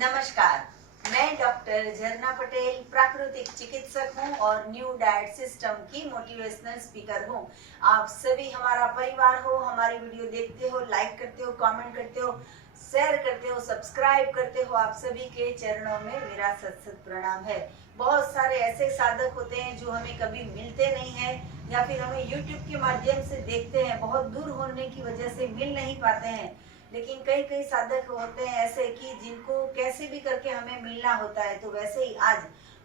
नमस्कार, मैं डॉक्टर झरना पटेल प्राकृतिक चिकित्सक हूं और न्यू डाइट सिस्टम की मोटिवेशनल स्पीकर हूं। आप सभी हमारा परिवार हो, हमारी वीडियो देखते हो, लाइक करते हो, कमेंट करते हो, शेयर करते हो, सब्सक्राइब करते हो। आप सभी के चरणों में मेरा सत सत प्रणाम है। बहुत सारे ऐसे साधक होते हैं जो हमें कभी मिलते नहीं है या फिर हमें YouTube के माध्यम से देखते हैं, बहुत दूर होने की वजह से मिल नहीं पाते हैं। लेकिन कई कई साधक होते हैं ऐसे कि जिनको कैसे भी करके हमें मिलना होता है। तो वैसे ही आज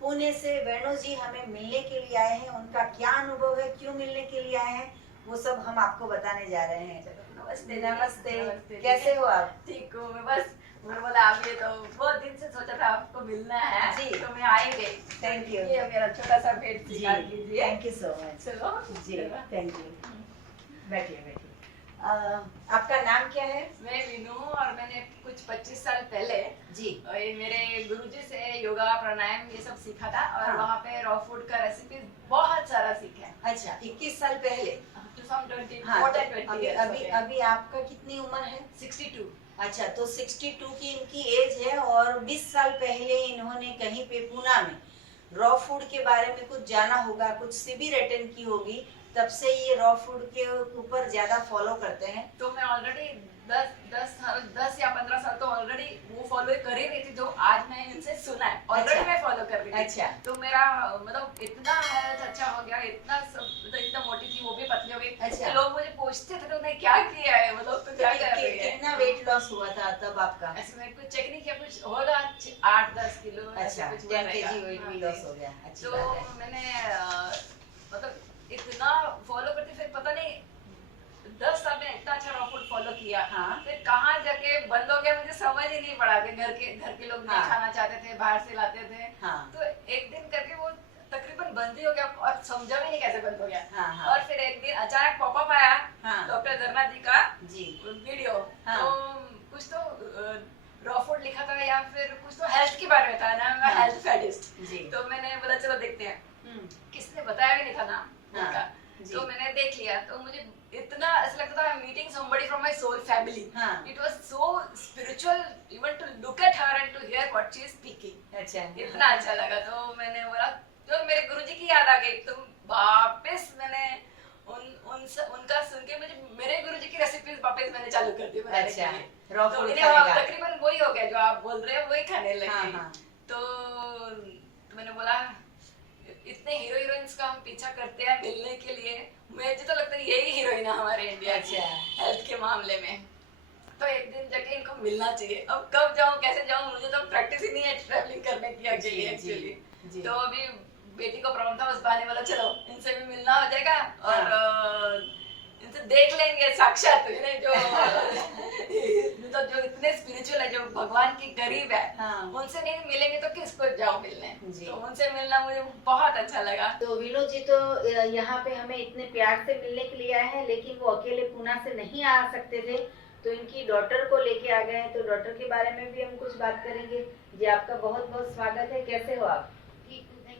पुणे से वेणु जी हमें मिलने के लिए आए हैं। उनका क्या अनुभव है, क्यों मिलने के लिए आए हैं, वो सब हम आपको बताने जा रहे हैं। नमस्ते। नमस्ते, कैसे हो आप? ठीक हूँ मैं। बस मैंने बोला आप ये तो बहुत दिन से सोचा था आपको मिलना है जी। तो मैं आई गई। Thank you. ये मेरा छोटा सा भेंट जी, स्वीकार कीजिए। Thank you so much. चलो जी, थैंक यू। बैठिए बैठिए। आपका नाम क्या है? मैं मीनू और मैंने कुछ 25 साल पहले जी ये मेरे गुरुजी से योगा प्राणायाम ये सब सीखा था और हाँ। वहाँ पे रॉ फूड का रेसिपी बहुत सारा सीखा है। अच्छा, 21 साल पहले। 2020 हाँ, more तो than 20 अभी years हो अभी गए। अभी आपका कितनी उम्र है? 62। अच्छा, तो 62 की इनकी एज है और 20 साल पहले इन्होंने कहीं पे पूना में रॉ फूड के बारे में कुछ जाना होगा, कुछ शिविर अटेंड की होगी, तब से ये रॉ फूड के ऊपर ज्यादा फॉलो करते हैं। तो मैं ऑलरेडी 10 या 15 साल तो ऑलरेडी वो फॉलो कर ही रही थी जो आज मैं इनसे सुना है। ऑलरेडी अच्छा। मैं फॉलो कर रही थी। अच्छा। तो मेरा मतलब इतना हेल्थ अच्छा हो गया, इतना सब मतलब इतना मोटी थी, वो भी पतली हो गई। अच्छा। तो लोग मुझे पूछते थे तुमने क्या किया है, मतलब तू क्या कर रही है। कितना वेट लॉस हुआ था तब आपका? ऐसे मैं कुछ चेक नहीं किया, कुछ होगा 8-10 किलो ऐसे अच्छा, कुछ हुआ 10 रहेगा। kg वेट भी लॉस हो गया। अच्छी तो बात है। मैंने मतलब इतना फॉलो करती, फिर पता नहीं 10 साल में इतना अच्छा रॉ फूड फॉलो किया। हाँ। फिर कहाँ जाके बंद हो गया मुझे समझ ही नहीं पड़ा कि घर के लोग नहीं हाँ। खाना चाहते थे, बाहर से लाते थे। हाँ। तो एक दिन करके वो तकरीबन बंद ही हो गया और समझा भी नहीं कैसे बंद हो गया। हाँ, हाँ। और फिर एक दिन अचानक पॉपअप आया हाँ। डॉक्टर धरना जी का जी वीडियो। हाँ। तो कुछ तो रॉ फूड लिखा था या फिर कुछ तो हेल्थ के बारे में था ना, मैं हाँ। हेल्थ फैटिस्ट। जी। तो मैंने बोला चलो देखते हैं। किसने बताया भी नहीं था नाम हाँ, उनका। जी। तो मैंने देख लिया तो मुझे इतना ऐसा लगता था meeting somebody from my soul family. हाँ। It was so spiritual even to look at her and to hear what she is speaking. अच्छा, इतना अच्छा लगा। तो मैंने बोला तो मेरे गुरुजी की याद आ गई। तो वापस मैंने उनका सुन के मुझे मेरे गुरुजी की रेसिपीज वापस मैंने चालू कर दी बनाने के अच्छा, लिए। रॉ तो फूड मैंने खाने का। तकरीबन वही हो गया जो आप बोल रहे हो, वही खाने लगी। हाँ, हाँ। तो मैंने बोला इतने हीरो हीरोइंस का हम पीछा करते हैं मिलने के लिए, मुझे तो लगता है यही हीरोइन है हमारे इंडिया की अच्छा। हेल्थ के मामले में। तो एक दिन जाके इनको मिलना चाहिए। अब कब जाऊं कैसे जाऊं, मुझे तो प्रैक्टिस ही नहीं है ट्रैवलिंग करने की अकेले एक्चुअली। जी। तो अभी बेटी को प्रॉब्लम था, उस बहाने वाला चलो इनसे भी मिलना हो जाएगा और इनसे देख लेंगे साक्षात इन्हें जो तो जो इतने स्पिरिचुअल है, जो भगवान के करीब है। हाँ। उनसे नहीं मिलेंगे तो किसको जाओ मिलने। जी। तो उनसे मिलना मुझे बहुत अच्छा लगा। तो विनोद जी तो यहाँ पे हमें इतने प्यार से मिलने के लिए आए हैं, लेकिन वो अकेले पूना से नहीं आ सकते थे, तो इनकी डॉटर को लेके आ गए हैं। तो डॉटर के बारे में भी हम कुछ बात करेंगे। जी, आपका बहुत बहुत स्वागत है। कैसे हो आप?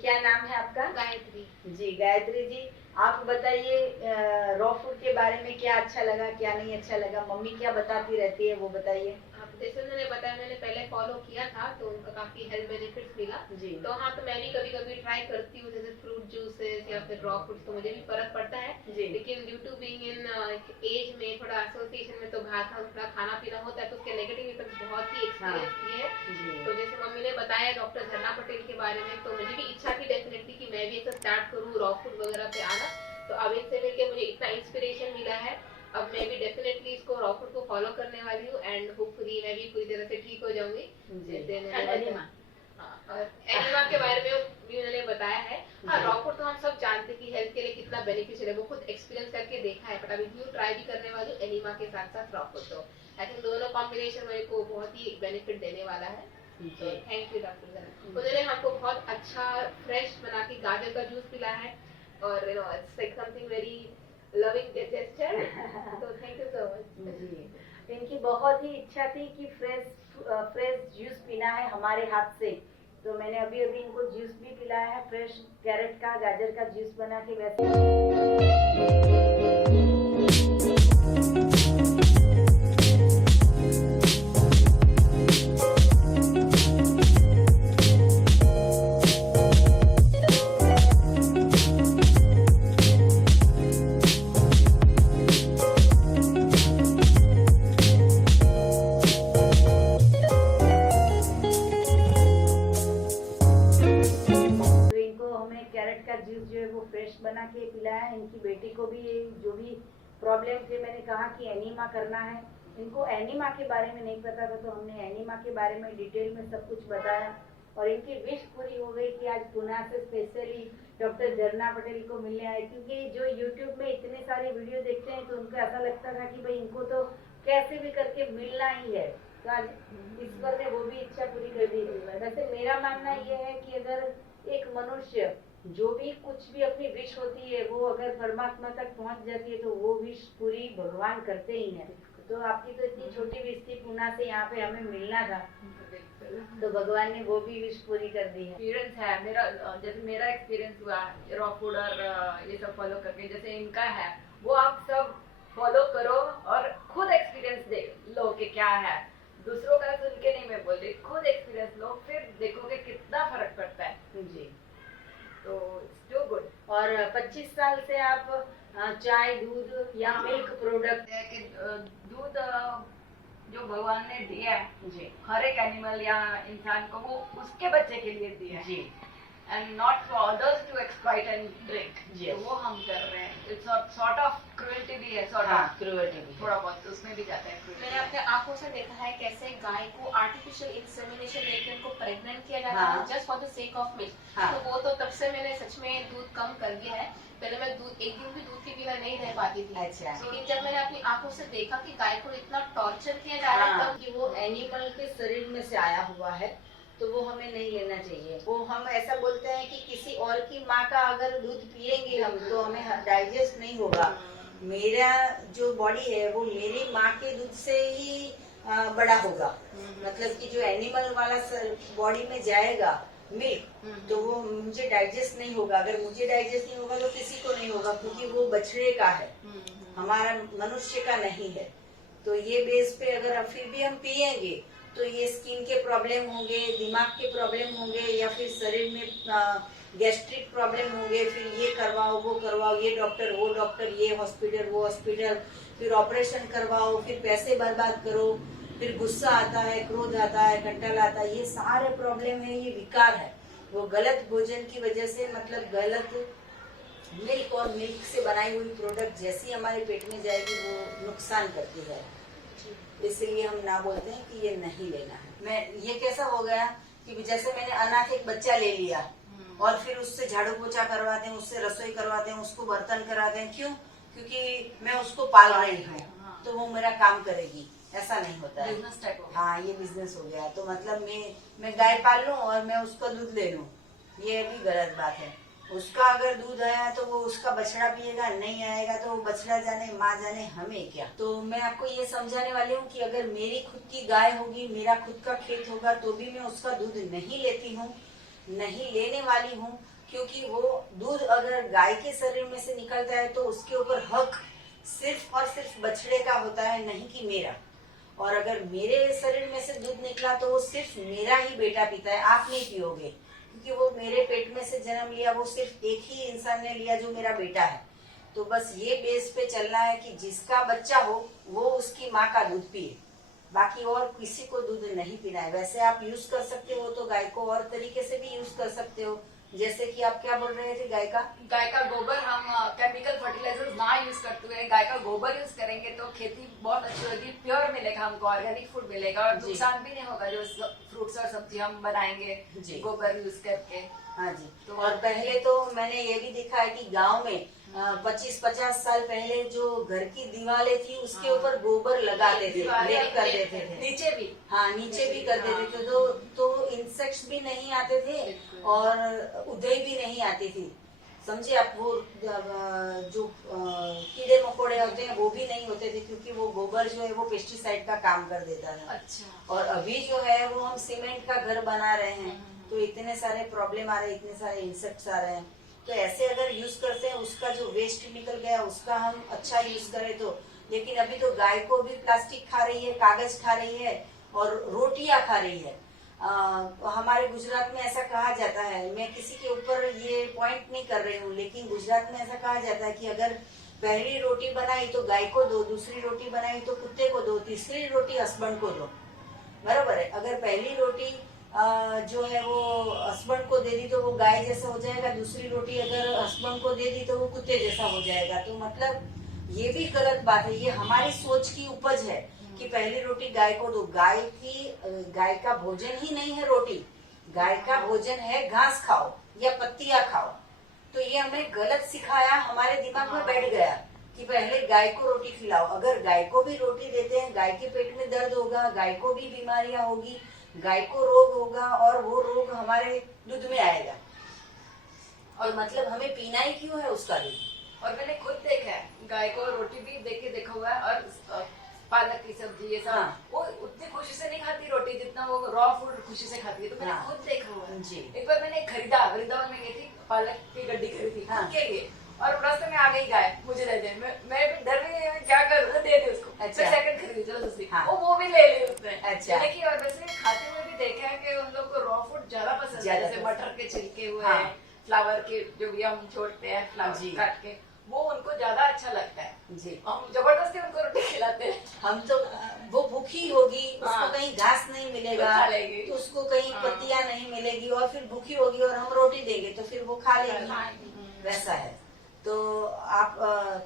क्या नाम है आपका? गायत्री। जी, गायत्री जी, आप बताइए रॉ फूड के बारे में क्या अच्छा लगा, क्या नहीं अच्छा लगा, मम्मी क्या बताती रहती है वो बताइए। आप जैसे उन्होंने बताया, मैंने पहले फॉलो किया था तो उनका काफी हेल्थ बेनिफिट्स मिला। जी। तो हाँ, तो मैं भी कभी कभी ट्राई करती हूँ जैसे फ्रूट जूसेस या फिर रॉ फूड्स, तो मुझे भी फर्क पड़ता है। जी। लेकिन due to being in age में थोड़ा एसोसिएशन में तो बाहर का थोड़ा खाना पीना होता है, तो उसके नेगेटिव इफेक्ट बहुत ही एक्सपीरियंस किए हैं। जी। तो जैसे मम्मी ने बताया डॉक्टर झरना पटेल के बारे में, तो मुझे भी इच्छा थी डेफिनेटली कि मैं भी ऐसा स्टार्ट करूँ रॉ फूड वगैरह पे आना। तो अब इनसे मिलकर मुझे इतना इंस्पिरेशन मिला है। अब मैं भी डेफिनेटली इसको रॉ फूड को फॉलो करने वाली हूँ एंड होपफुली मैं भी पूरी तरह से ठीक हो जाऊंगी। जैसे एनिमा। और एनिमा के बारे में भी उन्होंने बताया है। हाँ, रॉ फूड तो हम सब जानते हैं कि हेल्थ के लिए कितना बेनिफिशियल है, वो खुद एक्सपीरियंस करके देखा है। बट अभी न्यू ट्राई भी करने वाली हूँ एनिमा के साथ साथ रॉ फूड। तो आई थिंक दोनों कॉम्बिनेशन मेरे को बहुत ही बेनिफिट देने वाला है। तो थैंक यू डॉक्टर जरा। उन्होंने हमको बहुत अच्छा फ्रेश बना के गाजर का जूस पिला है और it's like something very loving gesture. तो थैंक यू सो मच। जी, इनकी बहुत ही इच्छा थी कि फ्रेश जूस पीना है हमारे हाथ से। तो मैंने अभी अभी इनको जूस भी पिलाया है, फ्रेश कैरेट का, गाजर का जूस बना के। वैसे जूस जो है वो फ्रेश बना के पिलाया। इनकी बेटी को भी जो भी प्रॉब्लम थे, मैंने कहा कि एनीमा करना है। इनको एनीमा के बारे में नहीं पता था, तो हमने एनीमा के बारे में डिटेल में सब कुछ बताया और इनकी विश पूरी हो गई कि आज पुणे से स्पेशली डॉक्टर झरना पटेल को मिलने आए। क्योंकि जो यूट्यूब में इतने सारे वीडियो देखते हैं तो उनको ऐसा लगता था कि भाई इनको तो कैसे भी करके मिलना ही है, तो आज ईश्वर ने वो भी इच्छा पूरी कर दी। वैसे मेरा मानना यह है कि अगर एक मनुष्य जो भी कुछ भी अपनी विश होती है वो अगर परमात्मा तक पहुंच जाती है तो वो विश पूरी भगवान करते ही हैं। तो आपकी तो इतनी छोटी विश थी पुणे से यहाँ पे हमें मिलना था, तो भगवान ने वो भी विश पूरी कर दी है। एक्सपीरियंस है मेरा, जैसे मेरा एक्सपीरियंस हुआ रॉ फूड और ये सब फॉलो करके, जैसे इनका है वो आप सब फॉलो करो और खुद एक्सपीरियंस दे लो कि क्या है। दूसरों का सुन के नहीं मैं बोल रही, खुद एक्सपीरियंस लो, फिर देखोगे कितना फर्क पड़ता है जी, तो इट्स टू गुड। और 25 साल से आप चाय, दूध या मिल्क प्रोडक्ट है कि दूध जो भगवान ने दिया है जी हर एक एनिमल या इंसान को, वो उसके बच्चे के लिए दिया है जी and not for others to exploit and drink. Yes. तो वो हम कर रहे हैं। इट्स सॉर्ट ऑफ क्रुएल्टी भी है, सॉर्ट हाँ, ऑफ क्रूएल्टी भी है। थोड़ा बहुत तो उसमें भी जाता है मैंने cruelty। अपने आंखों से देखा है कैसे गाय को आर्टिफिशियल इंसेमिनेशन देकर उनको प्रेग्नेंट किया जाता हाँ। है just for the sake of milk. हाँ। तो वो तो तब से मैंने सच में दूध कम कर दिया है। पहले मैं दूध एक दिन भी दूध के बिना नहीं रह पाती थी। अच्छा। लेकिन जब मैंने अपनी आंखों से देखा कि गाय को इतना टॉर्चर किया जा रहा है हाँ, तब कि वो एनिमल के शरीर में से आया हुआ है तो वो हमें नहीं लेना चाहिए। वो हम ऐसा बोलते हैं कि किसी और की माँ का अगर दूध पिएंगे हम तो हमें डाइजेस्ट नहीं होगा। मेरा जो बॉडी है वो मेरी माँ के दूध से ही बड़ा होगा। मतलब कि जो एनिमल वाला बॉडी में जाएगा मिल्क, तो वो मुझे डाइजेस्ट नहीं होगा। अगर मुझे डाइजेस्ट नहीं होगा तो किसी को नहीं होगा, क्योंकि वो बछड़े का है, हमारा मनुष्य का नहीं है। तो ये बेस पे अगर फिर भी हम पिएंगे तो ये स्किन के प्रॉब्लम होंगे, दिमाग के प्रॉब्लम होंगे, या फिर शरीर में गैस्ट्रिक प्रॉब्लम होंगे। फिर ये करवाओ, वो करवाओ, ये डॉक्टर, ये हॉस्पिटल, वो हॉस्पिटल, फिर ऑपरेशन करवाओ, फिर पैसे बर्बाद करो, फिर गुस्सा आता है, क्रोध आता है, कंटल आता है। ये सारे प्रॉब्लम है, ये विकार है। वो गलत भोजन की वजह से, मतलब गलत मिल्क और मिल्क से बनाई हुई प्रोडक्ट जैसी हमारे पेट में जाएगी वो नुकसान करती है। इसलिए हम ना बोलते हैं कि ये नहीं लेना है। मैं ये कैसा हो गया कि जैसे मैंने अनाथ एक बच्चा ले लिया और फिर उससे झाड़ू पोछा करवाते हैं, उससे रसोई करवाते हैं, उसको बर्तन कराते हैं। क्यों? क्योंकि मैं उसको पाल रही हूँ तो वो मेरा काम करेगी, ऐसा नहीं होता है। बिजनेस टाइप हो। हाँ, ये बिजनेस हो गया। तो मतलब मैं गाय पाल लूं और मैं उसका दूध ले लूं, ये भी गलत बात है। उसका अगर दूध आया तो वो उसका बछड़ा पिएगा, नहीं आएगा तो वो बछड़ा जाने माँ जाने, हमें क्या। तो मैं आपको ये समझाने वाली हूँ कि अगर मेरी खुद की गाय होगी, मेरा खुद का खेत होगा, तो भी मैं उसका दूध नहीं लेती हूँ, नहीं लेने वाली हूँ। क्योंकि वो दूध अगर गाय के शरीर में से निकलता है तो उसके ऊपर हक सिर्फ और सिर्फ बछड़े का होता है, नहीं कि मेरा। और अगर मेरे शरीर में से दूध निकला तो वो सिर्फ मेरा ही बेटा पीता है, आप नहीं पियोगे, क्योंकि वो मेरे पेट में से जन्म लिया, वो सिर्फ एक ही इंसान ने लिया जो मेरा बेटा है। तो बस ये बेस पे चलना है कि जिसका बच्चा हो वो उसकी माँ का दूध पिए, बाकी और किसी को दूध नहीं पीना है। वैसे आप यूज कर सकते हो तो गाय को और तरीके से भी यूज कर सकते हो, जैसे कि आप क्या बोल रहे थे, गाय का गोबर हम केमिकल फर्टिलाइजर्स ना यूज करते हुए गाय का गोबर यूज करेंगे तो खेती बहुत अच्छी होगी, प्योर मिलेगा हमको, ऑर्गेनिक फूड मिलेगा और जी। नुकसान भी नहीं होगा। जो फ्रूट्स और सब्जी हम बनाएंगे जी। गोबर यूज करके। हाँ जी। तो और पहले तो मैंने ये भी देखा है कि गांव में 25-50 साल पहले जो घर की दीवारें थी उसके ऊपर गोबर लगाते थे, दीवारें लेप कर देते थे। नीचे भी हाँ, नीचे भी कर देते थे, तो इंसेक्ट्स भी नहीं आते थे और उधई भी नहीं आती थी। समझे आप? वो जो कीड़े मकोड़े होते हैं वो भी नहीं होते थे, क्योंकि वो गोबर जो है वो पेस्टिसाइड का काम कर देता था। अच्छा। और अभी जो है वो हम सीमेंट का घर बना रहे हैं तो इतने सारे प्रॉब्लम आ रहे हैं, इतने सारे इंसेक्ट्स आ रहे हैं। तो ऐसे अगर यूज करते हैं, उसका जो वेस्ट निकल गया उसका हम अच्छा यूज करें तो। लेकिन अभी तो गाय को भी प्लास्टिक खा रही है, कागज खा रही है और रोटियां खा रही है। हमारे गुजरात में ऐसा कहा जाता है, मैं किसी के ऊपर ये पॉइंट नहीं कर रही हूँ, लेकिन गुजरात में ऐसा कहा जाता है कि अगर पहली रोटी बनाई तो गाय को दो, दूसरी रोटी बनाई तो कुत्ते को दो, तीसरी रोटी हस्बैंड को दो। बराबर है? अगर पहली रोटी जो है वो हस्बैंड को दे दी तो वो गाय जैसा हो जाएगा, दूसरी रोटी अगर हस्बैंड को दे दी तो वो कुत्ते जैसा हो जाएगा। तो मतलब ये भी गलत बात है, ये हमारी सोच की उपज है कि पहली रोटी गाय को दो। गाय का भोजन ही नहीं है रोटी, गाय का भोजन है घास खाओ या पत्तियां खाओ। तो ये हमें गलत सिखाया, हमारे दिमाग में बैठ गया कि पहले गाय को रोटी खिलाओ। अगर गाय को भी रोटी देते हैं, गाय के पेट में दर्द होगा, गाय को भी बीमारियां होगी, गाय को रोग होगा और वो रोग हमारे दूध में आएगा। और मतलब हमें पीना ही क्यों है उसका दूध। और मैंने खुद देखा है, गाय को रोटी भी देखा हुआ है और पालक की सब्जी ये सब, हाँ। वो उतनी खुशी से नहीं खाती रोटी जितना वो रॉ फूड खुशी से खाती है। तो मैंने हाँ। खुद देखा हुआ है। जी। एक बार मैंने वृंदावन में गई थी, पालक की गड्डी खरीदी हाँ। खुद के लिए, और रास्ते में आ गई गाय, मुझे दे दे। मैं भी डर रही हूँ, क्या करूँ, दे दे उसको। अच्छा। फिर सेकंड खरीदी, चलो दूसरी, हाँ। वो भी ले ली उसने। अच्छा। लेकिन और वैसे खाते हुए भी देखा है कि उन लोग को रॉ फूड ज्यादा पसंद है, ज्यादा जैसे पसंद। मटर के छिलके हुए, हाँ। फ्लावर के जो भी हम छोड़ते हैं, जी। फ्लावर काट के, वो उनको ज्यादा अच्छा लगता है। जी। हम जबरदस्ती उनको रोटी खिलाते हैं। हम तो वो भूखी होगी, उसको हाँ। कहीं घास नहीं मिलेगा, तो खा लेगी। तो उसको कहीं हाँ। पत्तियां नहीं मिलेगी और फिर भूखी होगी और हम रोटी देंगे तो फिर वो खा लेगी। वैसा है। तो आप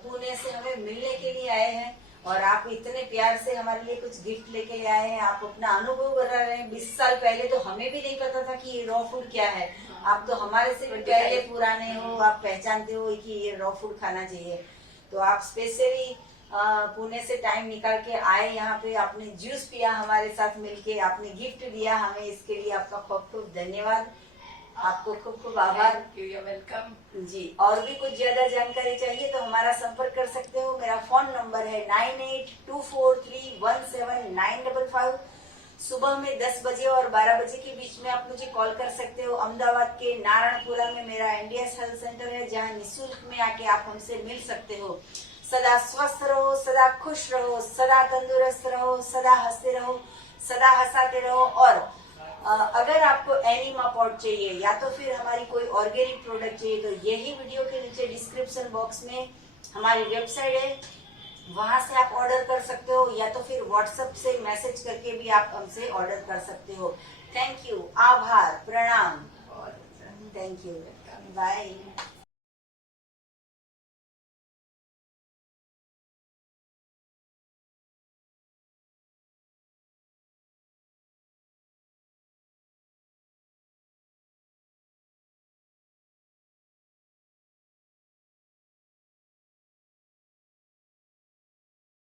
पुणे से हमें मिलने के लिए आए हैं और आप इतने प्यार से हमारे लिए कुछ गिफ्ट लेके आए हैं। आप अपना अनुभव बता रहे हैं। 20 साल पहले तो हमें भी नहीं पता था कि ये रॉ फूड क्या है। आप तो हमारे से भी पहले पुराने हो, आप पहचानते हो कि ये रॉ फूड खाना चाहिए। तो आप स्पेशली पुणे से टाइम निकाल के आए यहाँ पे, आपने जूस पिया हमारे साथ मिलके, आपने गिफ्ट दिया हमें, इसके लिए आपका खूब खूब धन्यवाद, आपको खूब खूब आभार। वेलकम जी। और भी कुछ ज्यादा जानकारी चाहिए तो हमारा संपर्क कर सकते हो। मेरा फोन नंबर है 9824317955। सुबह में 10 बजे और 12 बजे के बीच में आप मुझे कॉल कर सकते हो। अहमदाबाद के नारायणपुरा में मेरा एनडीएस हेल्थ सेंटर है, जहाँ निःशुल्क में आके आप हमसे मिल सकते हो। सदा स्वस्थ रहो, सदा खुश रहो, सदा तंदुरुस्त रहो, सदा हंसते रहो, सदा हंसाते रहो। और अगर आपको एनिमा पॉट चाहिए या तो फिर हमारी कोई ऑर्गेनिक प्रोडक्ट चाहिए तो यही वीडियो के नीचे डिस्क्रिप्शन बॉक्स में हमारी वेबसाइट है, वहां से आप ऑर्डर कर सकते हो, या तो फिर व्हाट्सएप से मैसेज करके भी आप हमसे ऑर्डर कर सकते हो। थैंक यू, आभार, प्रणाम, बहुत अच्छा। Thank you, bye.